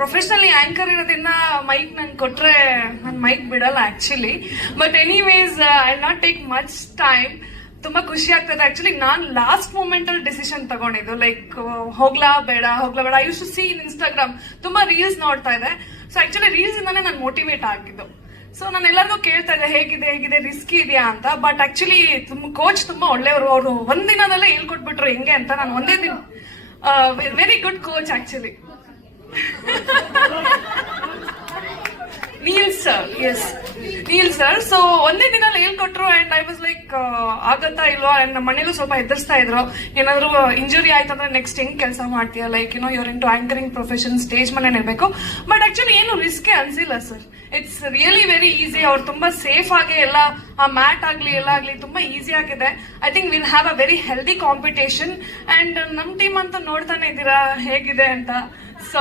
Professionally anchor ಇರೋದ್ರಿಂದ mic ನಂಗೆ ಕೊಟ್ರೆ ನಾನು ಮೈಕ್ ಬಿಡಲ್ಲ actually. But anyways I not take much time. ತುಂಬಾ ಖುಷಿ ಆಗ್ತದೆ ಆಕ್ಚುಲಿ. ನಾನ್ ಲಾಸ್ಟ್ ಮೂಮೆಂಟ್ ಅಲ್ಲಿ ಡಿಸಿಷನ್ ತಗೊಂಡಿದ್ದು, ಲೈಕ್ ಹೋಗ್ಲಾ ಬೇಡ. I use to see in Instagram ತುಂಬಾ ರೀಲ್ಸ್ ನೋಡ್ತಾ ಇದೆ. ಸೊ ಆಕ್ಚುಲಿ ರೀಲ್ಸ್ ಇಂದಾನೆ ನಾನು ಮೋಟಿವೇಟ್ ಆಗಿದ್ದು. ಸೊ ನಾನು ಎಲ್ಲರಿಗೂ ಕೇಳ್ತಾ ಇದ್ದೆ ಹೇಗಿದೆ ರಿಸ್ಕಿ ಇದೆಯಾ ಅಂತ. ಬಟ್ ಆಕ್ಚುಲಿ ಕೋಚ್ ತುಂಬಾ ಒಳ್ಳೆಯವರು. ಅವರು ಒಂದಿನದಲ್ಲೇ ಹೇಳ್ಕೊಟ್ಬಿಟ್ರು ಹೆಂಗೆ ಅಂತ. ನಾನು ಒಂದೇ ದಿನ very good coach actually. Neel sir so ಒಂದೇ ದಿನ ಹೇಳ್ಕೊಟ್ರು. ಅಂಡ್ ಐ ವಾಸ್ ಲೈಕ್ ಆಗತ್ತಾ ಇಲ್ವಾ. ಅಂಡ್ ನಮ್ಮ ಮನೇಲೂ ಸ್ವಲ್ಪ ಎದುರಿಸ್ತಾ ಇದ್ರು, ಏನಾದ್ರು ಇಂಜುರಿ ಆಯ್ತಂದ್ರೆ ನೆಕ್ಸ್ಟ್ ಹೆಂಗ್ ಕೆಲಸ ಮಾಡ್ತೀಯ, like your into anchoring profession, stage ಮನೆ ಇರಬೇಕು. ಬಟ್ ಆಕ್ಚುಲಿ ಏನು ರಿಸ್ಕ್ ಅನ್ಸಿಲ್ಲ sir. It's really very easy. ಅವ್ರು ತುಂಬಾ ಸೇಫ್ ಆಗಿ ಎಲ್ಲ ಆ ಮ್ಯಾಟ್ ಆಗ್ಲಿ ಎಲ್ಲ ಆಗ್ಲಿ ತುಂಬಾ ಈಸಿ ಆಗಿದೆ. I think will have a very healthy competition. And ನಮ್ ಟೀಮ್ ಅಂತ ನೋಡ್ತಾನೆ ಇದ್ದೀರಾ ಹೇಗಿದೆ ಅಂತ. ಸೊ